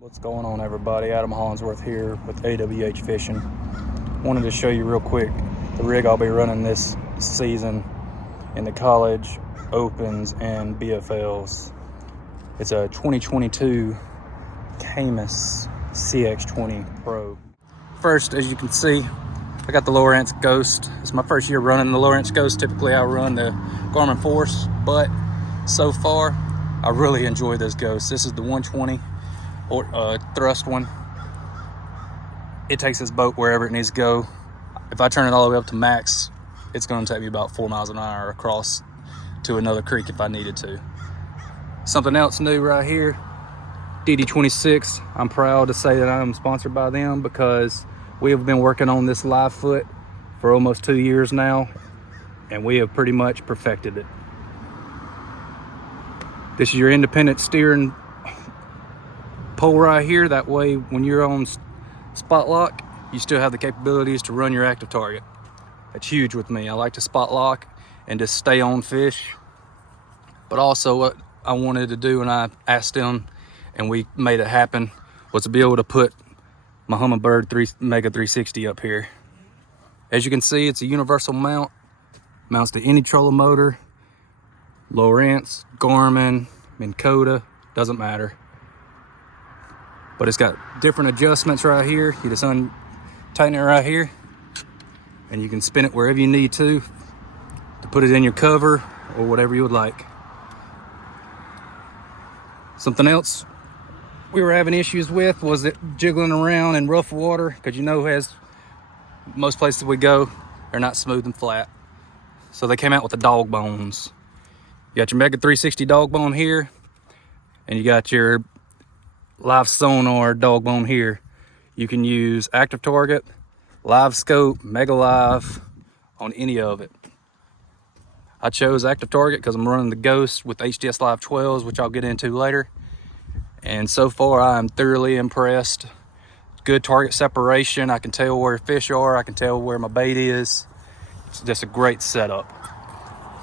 What's going on, everybody? Adam Hollingsworth here with AWH Fishing. Wanted to show you real quick the rig I'll be running this season in the college opens and BFLs. It's a 2022 Caymas CX20 Pro. First, as you can see, I got the Lowrance Ghost. It's my first year running the Lowrance Ghost. Typically I run the Garmin Force, but so far I really enjoy this Ghost. This is the 120 or thrust one. It takes this boat wherever it needs to go. If I turn it all the way up to max, it's going to take me about 4 miles an hour across to another creek if I needed to. Something else new right here, DD26. I'm proud to say that I'm sponsored by them because we have been working on this live foot for almost 2 years now, and we have pretty much perfected it. This is your independent steering pole right here. That way when you're on spot lock, you still have the capabilities to run your active target. That's huge with me. I like to spot lock and just stay on fish. But also what I wanted to do, and I asked them and we made it happen, was to be able to put my Humminbird Mega 360 up here. As you can see, it's a universal mount. Mounts to any trolling motor, Lowrance, Garmin, Minn Kota, doesn't matter. But it's got different adjustments right here. You just tighten it right here, and you can spin it wherever you need to put it in your cover or whatever you would like. Something else we were having issues with was it jiggling around in rough water, because you know, as most places we go, they're not smooth and flat. So they came out with the dog bones. You got your Mega 360 dog bone here, and you got your live sonar dog bone here. You can use active target, live scope, mega live on any of it. I chose active target because I'm running the Ghost with HDS Live 12s, which I'll get into later. And so far I'm thoroughly impressed. Good target separation. I can tell where fish are. I can tell where my bait is. It's just a great setup.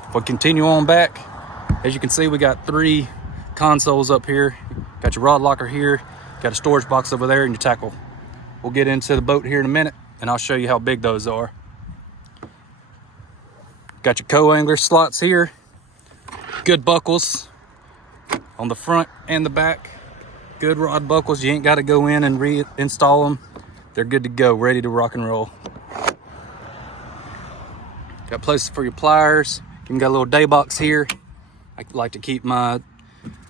If we continue on back, as you can see, we got 3 consoles up here. Got your rod locker here, got a storage box over there, and your tackle. We'll get into the boat here in a minute, and I'll show you how big those are. Got your co-angler slots here. Good buckles on the front and the back. Good rod buckles. You ain't got to go in and reinstall them. They're good to go, ready to rock and roll. Got places for your pliers. You can got a little day box here. I like to keep my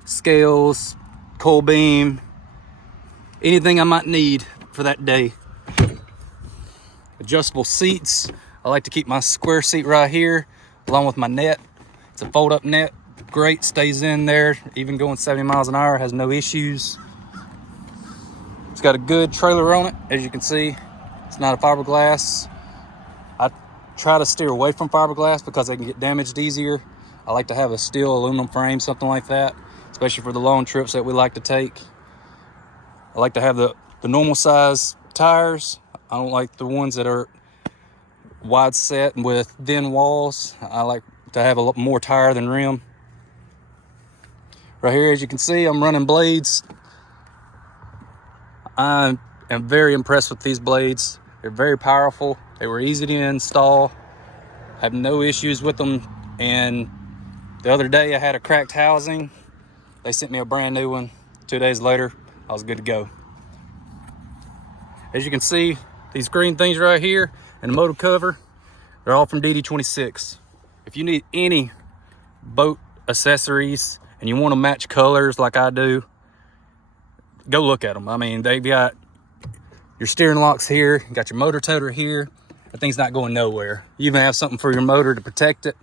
scales, coal beam, anything I might need for that day. Adjustable seats. I like to keep my square seat right here along with my net. It's a fold-up net. Great, stays in there. Even going 70 miles an hour, has no issues. It's got a good trailer on it. As you can see, it's not a fiberglass. I try to steer away from fiberglass because they can get damaged easier. I like to have a steel aluminum frame, something like that, especially for the long trips that we like to take. I like to have the normal size tires. I don't like the ones that are wide set with thin walls. I like to have a lot more tire than rim. Right here, as you can see, I'm running blades. I am very impressed with these blades. They're very powerful. They were easy to install. I have no issues with them. And the other day I had a cracked housing. They sent me a brand new one. 2 days later, I was good to go. As you can see, these green things right here and the motor cover, they're all from DD26. If you need any boat accessories and you want to match colors like I do, go look at them. I mean, they've got your steering locks here, you got your motor toter here. That thing's not going nowhere. You even have something for your motor to protect it.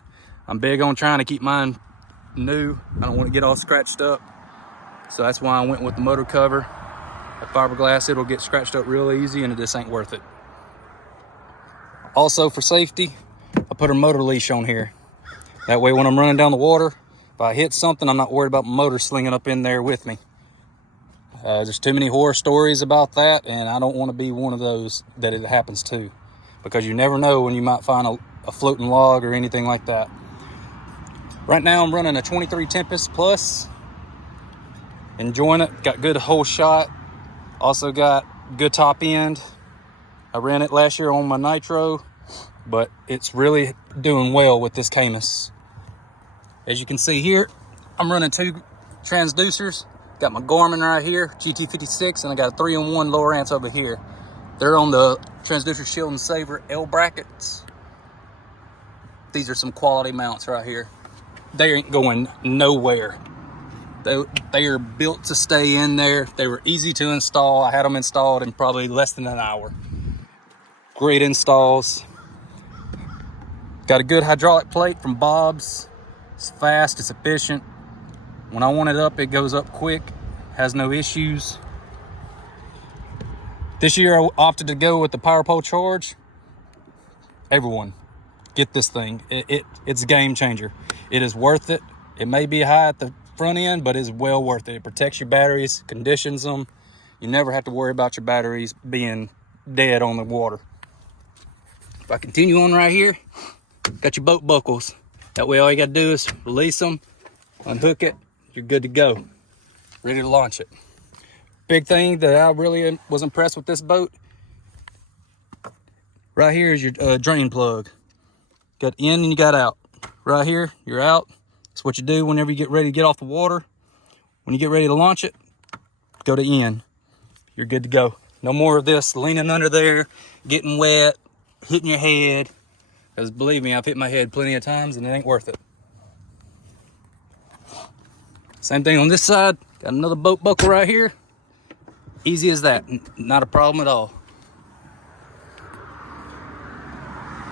I'm big on trying to keep mine new. I don't want to get all scratched up. So that's why I went with the motor cover. That fiberglass, it'll get scratched up real easy, and it just ain't worth it. Also, for safety, I put a motor leash on here. That way when I'm running down the water, if I hit something, I'm not worried about my motor slinging up in there with me. There's too many horror stories about that, and I don't want to be one of those that it happens to, because you never know when you might find a floating log or anything like that. Right now I'm running a 23 Tempest Plus. Enjoying it. Got good whole shot. Also got good top end. I ran it last year on my nitro, but it's really doing well with this Caymas. As you can see here, I'm running 2 transducers. Got my Garmin right here, GT56, and I got a 3-in-1 Lowrance over here. They're on the Transducer Shield and Saver L brackets. These are some quality mounts right here. They ain't going nowhere. They are built to stay in there. They were easy to install. I had them installed in probably less than an hour. Great installs. Got a good hydraulic plate from Bob's. It's fast, it's efficient. When I want it up, it goes up quick. Has no issues. This year I opted to go with the power pole charge. Everyone, get this thing. It's a game changer. It is worth it. It may be high at the front end, but it's well worth it. It protects your batteries, conditions them. You never have to worry about your batteries being dead on the water. If I continue on right here, got your boat buckles. That way all you gotta do is release them, unhook it, you're good to go. Ready to launch it. Big thing that I really was impressed with this boat, right here is your drain plug. Got in and you got out. Right here, you're out. That's what you do whenever you get ready to get off the water. When you get ready to launch it, go to in. You're good to go. No more of this leaning under there, getting wet, hitting your head. Because believe me, I've hit my head plenty of times and it ain't worth it. Same thing on this side. Got another boat buckle right here. Easy as that. Not a problem at all.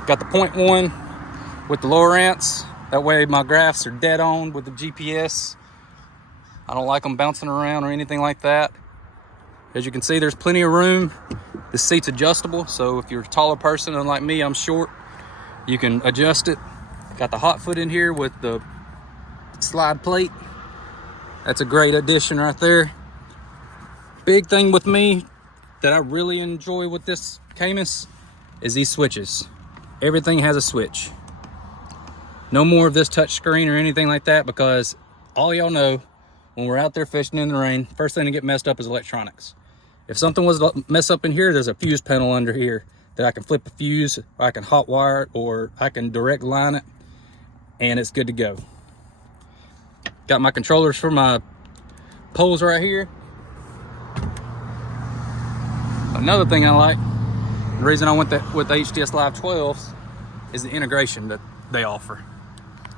Got the 0.1 with the Lowrance. That way my graphs are dead on with the GPS. I don't like them bouncing around or anything like that. As you can see, there's plenty of room. The seat's adjustable, so if you're a taller person, unlike me, I'm short, you can adjust it. Got the hot foot in here with the slide plate. That's a great addition right there. Big thing with me that I really enjoy with this Caymas is these switches. Everything has a switch. No more of this touch screen or anything like that, because all y'all know, when we're out there fishing in the rain, first thing to get messed up is electronics. If something was to mess up in here, there's a fuse panel under here that I can flip a fuse, or I can hot wire it, or I can direct line it, and it's good to go. Got my controllers for my poles right here. Another thing I like, the reason I went with the HTS Live 12s is the integration that they offer.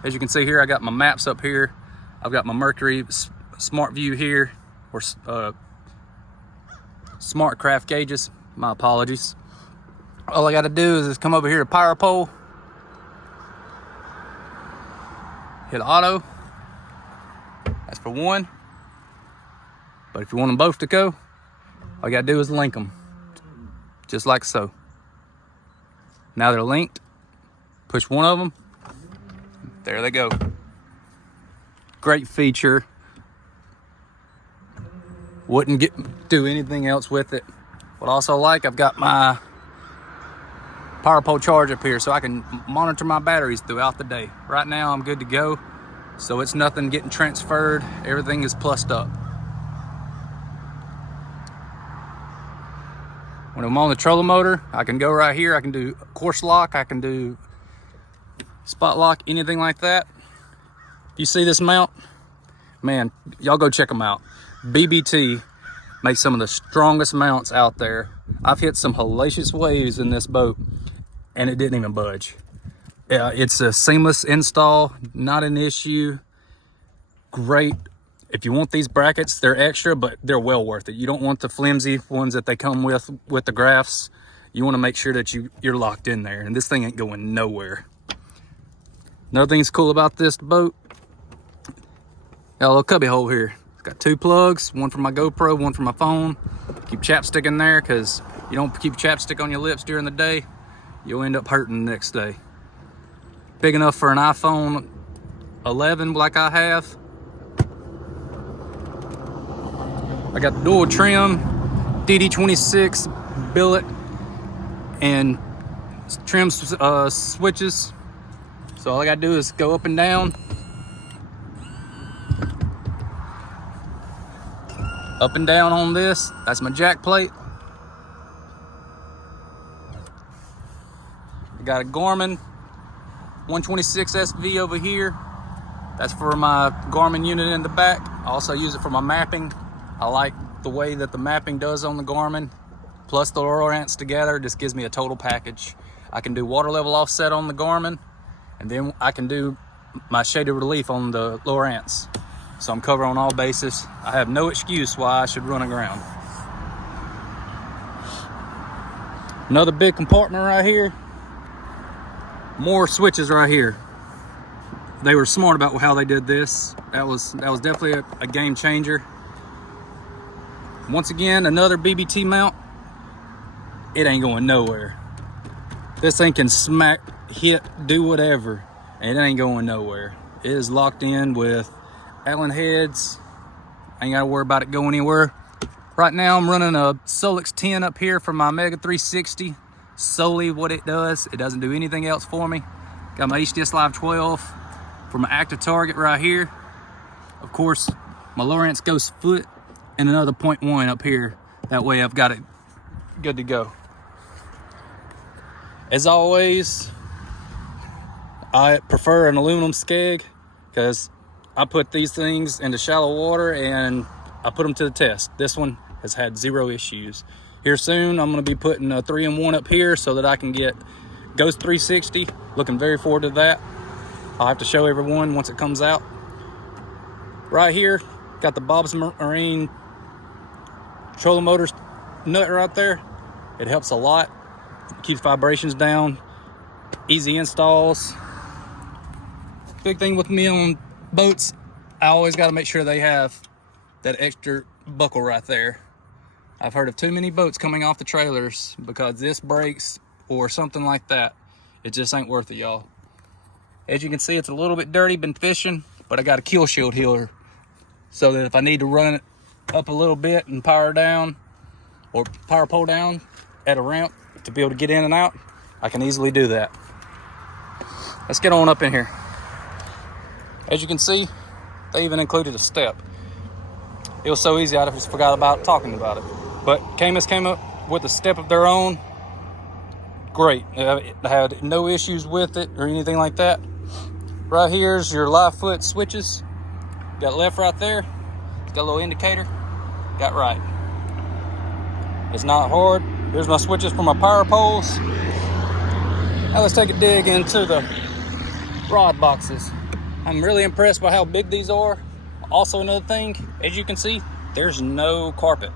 As you can see here, I got my maps up here. I've got my Mercury Smart View here, or Smart Craft gauges. My apologies. All I got to do is come over here to power pole, hit auto. That's for one. But if you want them both to go, all you got to do is link them, just like so. Now they're linked. Push one of them. There they go. Great feature. Wouldn't do anything else with it. What I also like, I've got my power pole charge up here so I can monitor my batteries throughout the day. Right now I'm good to go, so it's nothing getting transferred. Everything is plussed up. When I'm on the trolling motor, I can go right here. I can do course lock, I can do spot lock, anything like that. You see this mount? Man, y'all go check them out. BBT makes some of the strongest mounts out there. I've hit some hellacious waves in this boat and it didn't even budge. It's a seamless install, not an issue. Great. If you want these brackets, they're extra, but they're well worth it. You don't want the flimsy ones that they come with the graphs. You want to make sure that you're locked in there, and this thing ain't going nowhere. Another thing that's cool about this boat, got a little cubby hole here. It's got 2 plugs, one for my GoPro, one for my phone. Keep chapstick in there, because you don't keep chapstick on your lips during the day, you'll end up hurting the next day. Big enough for an iPhone 11 like I have. I got the dual trim, DD26 billet, and trim switches. So all I gotta do is go up and down. Up and down on this, that's my jack plate. I got a Garmin 126 SV over here. That's for my Garmin unit in the back. I also use it for my mapping. I like the way that the mapping does on the Garmin, plus the Lowrance together. Just gives me a total package. I can do water level offset on the Garmin, and then I can do my shaded relief on the Lowrance. So I'm covering on all bases. I have no excuse why I should run aground. Another big compartment right here. More switches right here. They were smart about how they did this. That was definitely a game changer. Once again, another BBT mount. It ain't going nowhere. This thing can smack, hit, do whatever, and it ain't going nowhere. It is locked in with Allen heads. I ain't gotta worry about it going anywhere. Right now I'm running a Solix 10 up here for my Mega 360. Solely what it does. It doesn't do anything else for me. Got my HDS Live 12 for my active target right here. Of course, my Lowrance Ghost foot and another 0.1 up here. That way I've got it good to go. As always, I prefer an aluminum skeg because I put these things into shallow water and I put them to the test. This one has had zero issues. Here soon, I'm gonna be putting a 3-in-1 up here so that I can get Ghost 360. Looking very forward to that. I'll have to show everyone once it comes out. Right here, got the Bob's Marine trolling motors nut right there. It helps a lot. Keeps vibrations down. Easy installs. Big thing with me on boats, I always got to make sure they have that extra buckle right there. I've heard of too many boats coming off the trailers because this breaks or something like that. It just ain't worth it, y'all. As you can see, it's a little bit dirty, been fishing, but I got a kill shield here so that if I need to run it up a little bit and power down or power pull down at a ramp to be able to get in and out, I can easily do that. Let's get on up in here. As you can see, they even included a step. It was so easy I just forgot about talking about it. But Caymas came up with a step of their own. Great. I had no issues with it or anything like that. Right here's your live foot switches. Got left right there. It's got a little indicator. Got right. It's not hard. Here's my switches for my power poles. Now let's take a dig into the rod boxes. I'm really impressed by how big these are. Also another thing, as you can see, there's no carpet.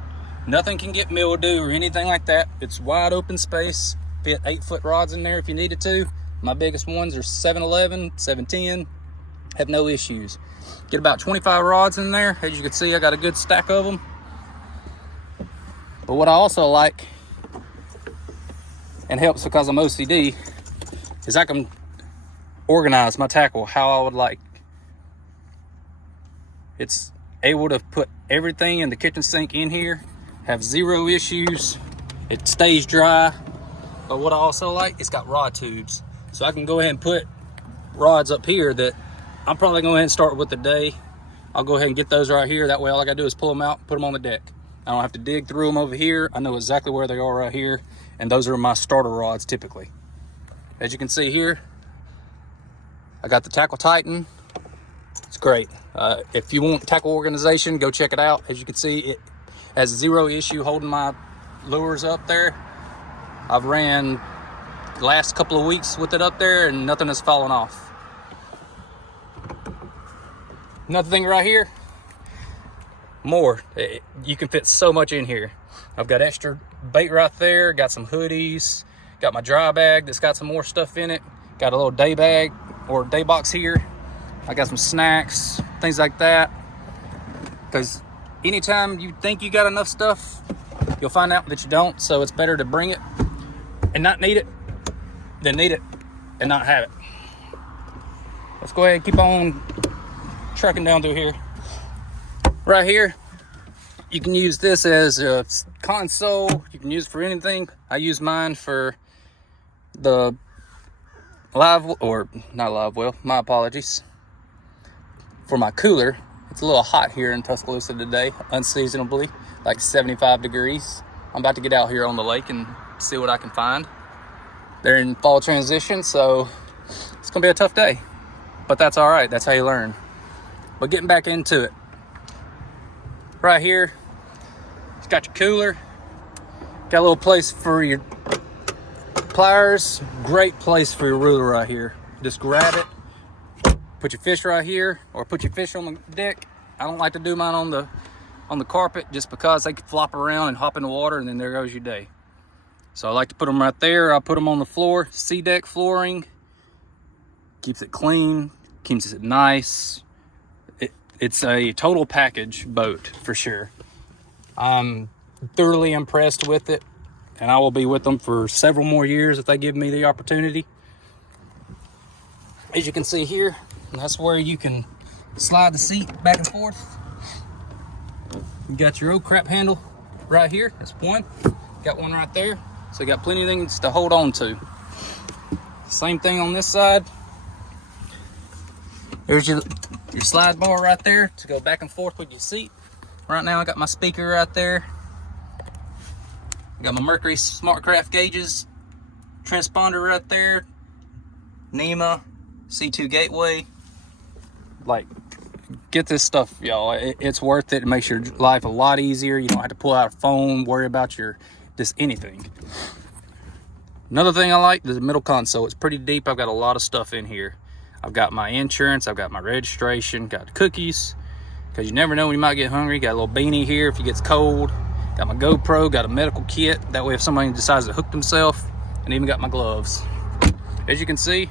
Nothing can get mildew or anything like that. It's wide open space. Fit 8-foot rods in there if you needed to. My biggest ones are 711, 710. Have no issues. Get about 25 rods in there. As you can see, I got a good stack of them. But what I also like, and helps because I'm OCD, is I can organize my tackle how I would like. It's able to put everything in the kitchen sink in here, have zero issues. It stays dry. But what I also like, it's got rod tubes. So I can go ahead and put rods up here that I'm probably going to go ahead and start with today. I'll go ahead and get those right here. That way all I got to do is pull them out, put them on the deck. I don't have to dig through them over here. I know exactly where they are right here. And those are my starter rods typically. As you can see here, I got the Tackle Titan. It's great. If you want tackle organization, go check it out. As you can see, it has zero issue holding my lures up there. I've ran the last couple of weeks with it up there and nothing has fallen off. Another thing right here, more. You can fit so much in here. I've got extra bait right there, got some hoodies, got my dry bag that's got some more stuff in it, got a little day bag or day box here. I got some snacks, things like that. Because anytime you think you got enough stuff, you'll find out that you don't. So it's better to bring it and not need it than need it and not have it. Let's go ahead and keep on trucking down through here. Right here, you can use this as a console. You can use it for anything. I use mine for the live, or not live well, my apologies. For my cooler, It's a little hot here in Tuscaloosa today, unseasonably, like 75 degrees. I'm about to get out here on the lake and see what I can find. They're in fall transition, so it's gonna be a tough day, but that's all right. That's how you learn. But getting back into it, right here, it's got your cooler, got a little place for your pliers, great place for your ruler right here. Just grab it, put your fish right here, or put your fish on the deck. I don't like to do mine on the carpet just because they could flop around and hop in the water, and then there goes your day. So I like to put them right there. I put them on the floor, C-deck flooring. Keeps it clean, keeps it nice. It's a total package boat for sure. I'm thoroughly impressed with it, and I will be with them for several more years if they give me the opportunity. As you can see here, that's where you can slide the seat back and forth. You got your old crap handle right here. That's one. Got one right there. So you got plenty of things to hold on to. Same thing on this side. There's your slide bar right there to go back and forth with your seat. Right now I got my speaker right there. I got my Mercury SmartCraft gauges, transponder right there, NEMA, C2 gateway. Like, get this stuff, y'all. It's worth it. It makes your life a lot easier. You don't have to pull out a phone, worry about just anything. Another thing I like is the middle console. It's pretty deep. I've got a lot of stuff in here. I've got my insurance, I've got my registration, got cookies, because you never know when you might get hungry. Got a little beanie here if it gets cold. Got my GoPro, got a medical kit. That way if somebody decides to hook themselves, and even got my gloves. As you can see,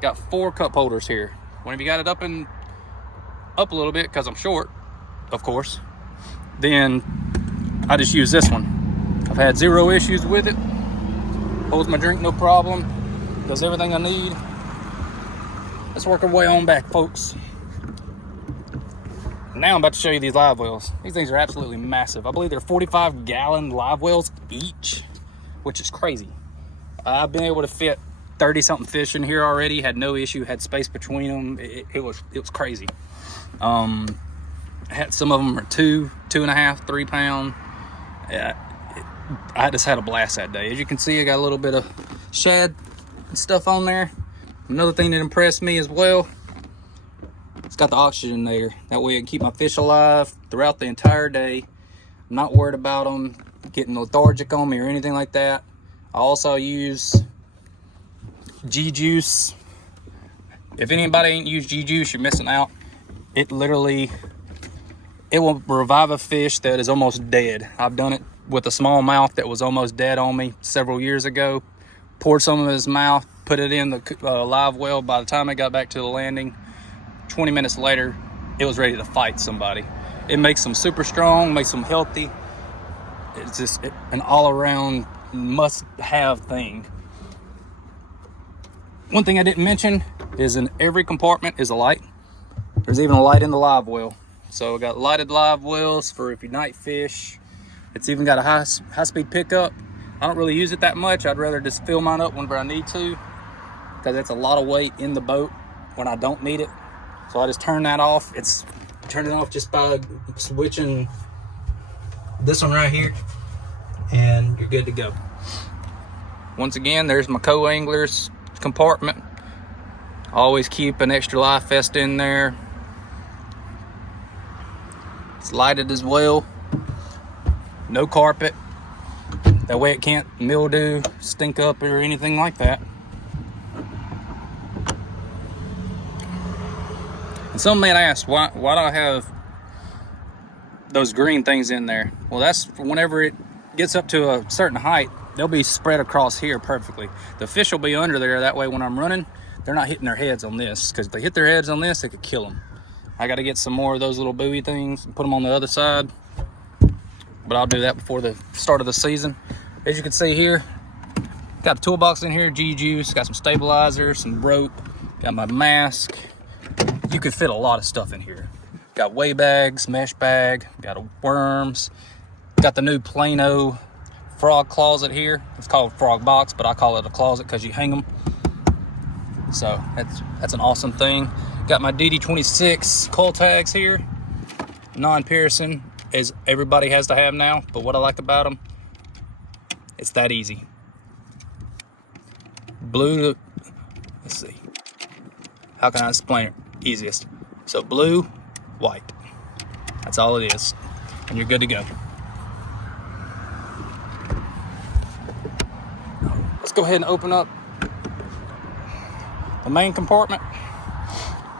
got 4 cup holders here. Whenever you got it up a little bit, because I'm short, of course, then I just use this one. I've had 0 issues with it. Holds my drink no problem. Does everything I need. Let's work our way on back, folks. Now I'm about to show you these live wells. These things are absolutely massive. I believe they're 45-gallon live wells each, which is crazy. I've been able to fit 30-something fish in here already. Had no issue. Had space between them. It was crazy. Had some of them are 2, 2.5, 3 pound. I just had a blast that day. As you can see, I got a little bit of shad and stuff on there. Another thing that impressed me as well, it's got the oxygen there. That way I can keep my fish alive throughout the entire day. I'm not worried about them getting lethargic on me or anything like that. I also use G-Juice. If anybody ain't used G-Juice, you're missing out. It will revive a fish that is almost dead. I've done it with a smallmouth that was almost dead on me several years ago. Poured some of his mouth, put it in the live well. By the time I got back to the landing, 20 minutes later, it was ready to fight somebody. It makes them super strong, makes them healthy. It's just an all-around must-have thing. One thing I didn't mention is in every compartment is a light. There's even a light in the live well. So I got lighted live wells for if you night fish. It's even got a high-speed pickup. I don't really use it that much. I'd rather just fill mine up whenever I need to, because it's a lot of weight in the boat when I don't need it. So I just turn that off. Turn it off just by switching this one right here, and you're good to go. Once again, there's my co-angler's compartment. Always keep an extra live vest in there. It's lighted as well. No carpet. That way it can't mildew, stink up, or anything like that. And some may ask, why do I have those green things in there? Well, that's whenever it gets up to a certain height, they'll be spread across here perfectly. The fish will be under there. That way when I'm running, they're not hitting their heads on this, because if they hit their heads on this, they could kill them. I got to get some more of those little buoy things and put them on the other side. But I'll do that before the start of the season. As you can see here, got a toolbox in here, G-Juice, got some stabilizer, some rope, got my mask. You could fit a lot of stuff in here. Got weigh bags, mesh bag, got worms, got the new Plano frog closet here. It's called frog box, but I call it a closet because you hang them. So that's an awesome thing. Got my DD26 coil tags here. non-piercing as everybody has to have now, but what I like about them, it's that easy. Blue, let's see, how can I explain it easiest? So blue, white, that's all it is, and you're good to go. Let's go ahead and open up the main compartment.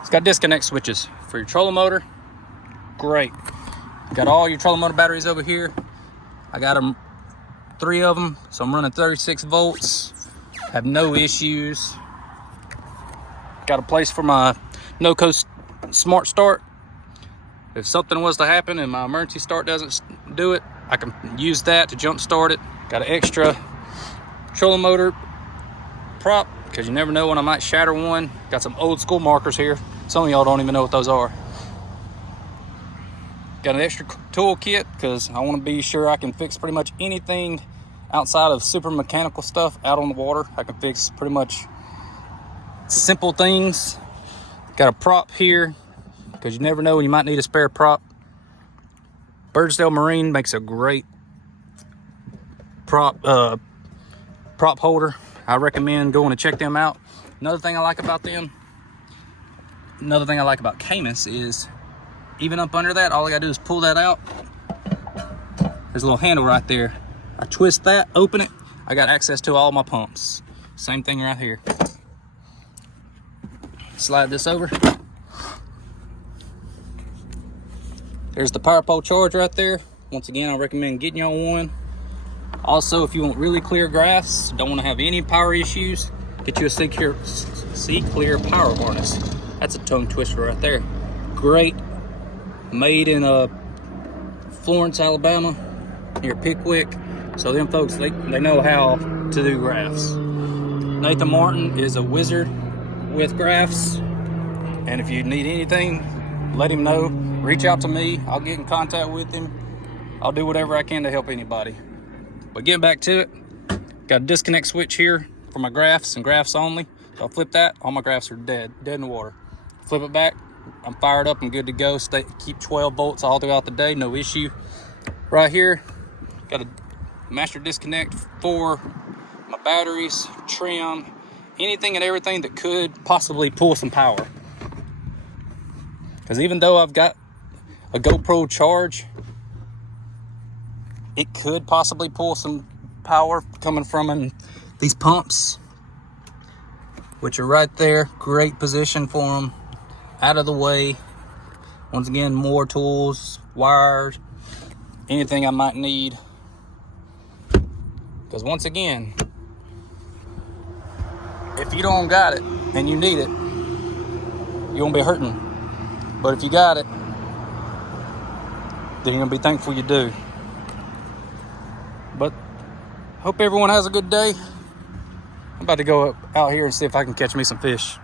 It's got disconnect switches for your trolling motor. Great. Got all your trolling motor batteries over here. I got them, 3 of them, so I'm running 36 volts. Have no issues. Got a place for my no-code smart start. If something was to happen and my emergency start doesn't do it, I can use that to jump start it. Got an extra trolling motor prop, because you never know when I might shatter one. Got some old school markers here. Some of y'all don't even know what those are. Got an extra tool kit, because I want to be sure I can fix pretty much anything outside of super mechanical stuff out on the water. I can fix pretty much simple things. Got a prop here, because you never know when you might need a spare prop. Birdsdale Marine makes a great prop holder. I recommend going to check them out. Another thing I like about Caymas is, even up under that, all I gotta do is pull that out. There's a little handle right there. I twist that, open it, I got access to all my pumps. Same thing right here. Slide this over. There's the power pole charge right there. Once again, I recommend getting you on one. Also, if you want really clear graphs, don't want to have any power issues, get you a C-Clear power harness. That's a tongue twister right there. Great. Made in Florence, Alabama, near Pickwick. So them folks, they know how to do graphs. Nathan Martin is a wizard with graphs. And if you need anything, let him know. Reach out to me. I'll get in contact with him. I'll do whatever I can to help anybody. But getting back to it, got a disconnect switch here for my graphs and graphs only. So I'll flip that, all my graphs are dead in the water. Flip it back, I'm fired up and good to go. Keep 12 volts all throughout the day, no issue. Right here, got a master disconnect for my batteries, trim, anything and everything that could possibly pull some power. Because even though I've got a GoPro charge, it could possibly pull some power coming from these pumps, which are right there. Great position for them, out of the way. Once again, more tools, wires, anything I might need. Because once again, if you don't got it and you need it, you won't be hurting. But if you got it, then you're gonna be thankful you do. But hope everyone has a good day. I'm about to go out here and see if I can catch me some fish.